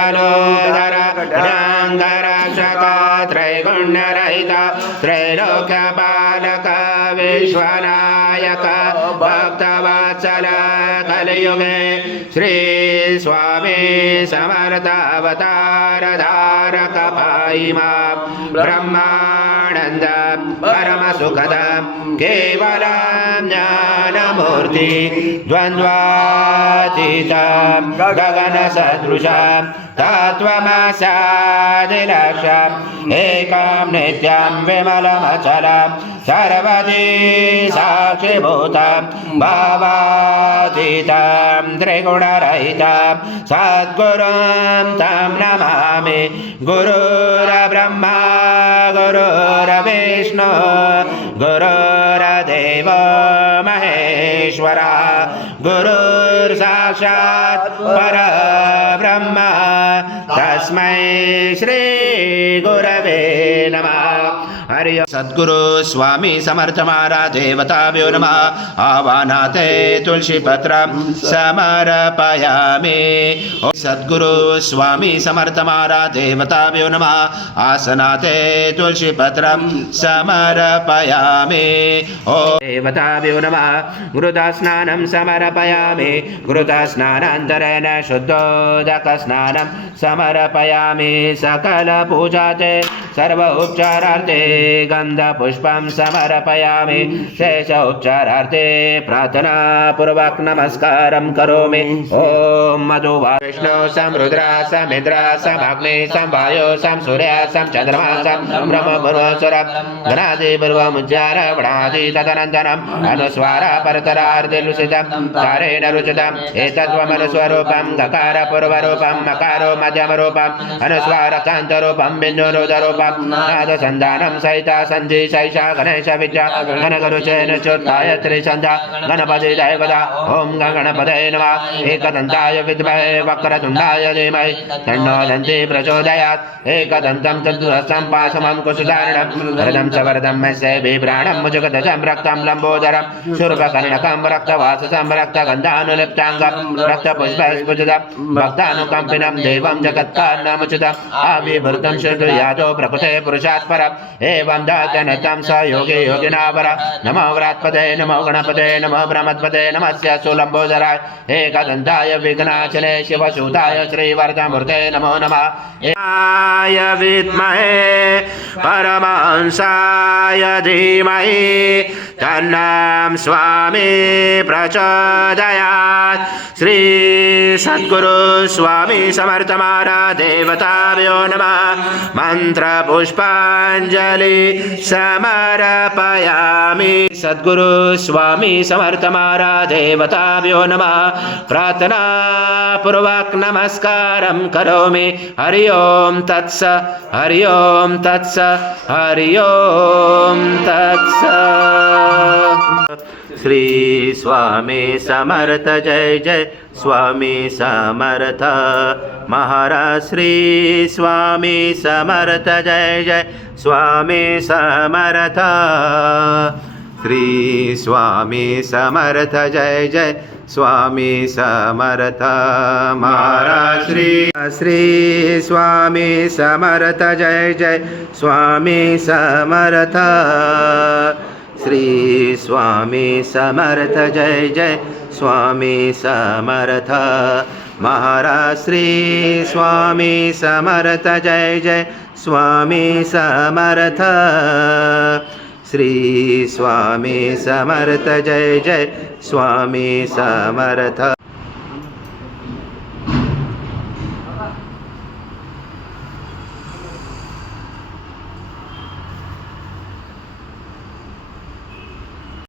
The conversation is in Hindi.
मंडलोदर गणांगर शक त्रैगुण्यरहित त्रैलोक्यपालक विश्वनायक भक्तवत्सल कलियुगे श्री स्वामी समर्थ अवतार धारक पाहि मां ब्रह्मानंद परम सुखद केवल ज्ञानमूर्ति द्वंद्वातीत गगन सदृश तत्त्वमसादिलक्ष एकं नित्यं विमलमचलं सर्वदी साक्षिभूतं भावातीतं त्रिगुणरहितं सद्गुरुं तं नमामि गुरुर्ब्रह्मा गुरुर्विष्णु गुरुर्देवो महेश्वरा गुरुर्साक्षात् परब्रह्म तस्मै श्री गुरवे नमः। हरि सद्गुरु स्वामी समर्थ महाराज देवताभ्यो नमः। आवाहनाते तुलसी पत्र समर्पयामि। सद्गुरु स्वामी समर्थ महाराज देवताभ्यो नमः। आसनाते तुलसी पत्र समर्पयामि। ओ देवताभ्यो नमः। गुरुदा स्नानं समर्पयामि। गुरुदा स्नानान्तरेण शुद्धोदक स्नानं समर्पयामि। सकल पूजाते सर्व उपचारार्थे गंध पुष्पं समर्पयामि। शेष उपचारार्थे प्रार्थना पूर्वक नमस्कारं करोमि। ओम मधु विष्णु सम रुद्र सम इंद्र सम अग्नि सम वायु सम सूर्य सम चंद्रमा सम ब्रह्म भुवनेश्वर गणादि ब्रह्मोच्चार गणादि तदनंतरम अनुस्वार परतरार्धेलुसितम कारेण रुचितम एतद्वमनुस्वरूपं गकार पूर्वरूपं मकारो मध्यमरूपं अनुस्वार कान्तरूपं बिन्दुरुदरूपं नाद संधानं सहिता संधि सैषा गणेश विद्या गणगरुचेन चोत्थाय त्रिसंध्या गणपति दैवता ओम गणपतये नमः। एकदन्ताय विद्महे वक्रतुण्डाय धीमहि तन्नो दन्ती प्रचोदयात्। एकदन्तं चतुर्हस्तं पाशमं कुशधारणं वरदं च वरदं यस्य बिभ्राणं मुजुगदजं रक्तं लम्बोदरं शूर्पकर्णकं रक्तवाससं रक्तगन्धानुलिप्ताङ्गं रक्तपुष्पस्फुटितं भक्तानुकम्पिनं देवं जगत्कारणमुचितम् आविर्भूतं शुद्धयातो प्रकृते पुरुषात् परम् एवं दातनतं स योगी योगिनावर नमो व्रात्पते नमो गणपते नमो ब्रह्मपते नमस्य सुलम्बोदराय एकदन्ताय विघ्नाचले शिवसूताय श्रीवरदमूर्ते नमो नमः। आय विद्महे परमहंसाय धीमहि तन्नं स्वामी प्रचोदयात्। श्री सद्गुरु स्वामी समर्थ महाराज देवताभ्यो नमः। मंत्र पुष्पांजलि समर्पयामि। सद्गुरु स्वामी समर्थ महाराज देवताभ्यो नमः। प्रार्थना पूर्वक नमस्कारं करोमि। हरि ओम तत्स हरि ओम तत्स हरि ओम तत्स। श्री स्वामी समर्थ जय जय स्वामी समर्थ महाराज। श्री स्वामी समर्थ जय जय स्वामी समर्थ। श्री स्वामी समर्थ जय जय स्वामी समर्थ महाराज। श्री स्वामी समर्थ जय जय स्वामी समर्थ। श्री स्वामी समर्थ जय जय स्वामी समर्थ महाराज। श्री स्वामी समर्थ जय जय स्वामी समर्थ। श्री स्वामी समर्थ जय जय स्वामी समर्थ।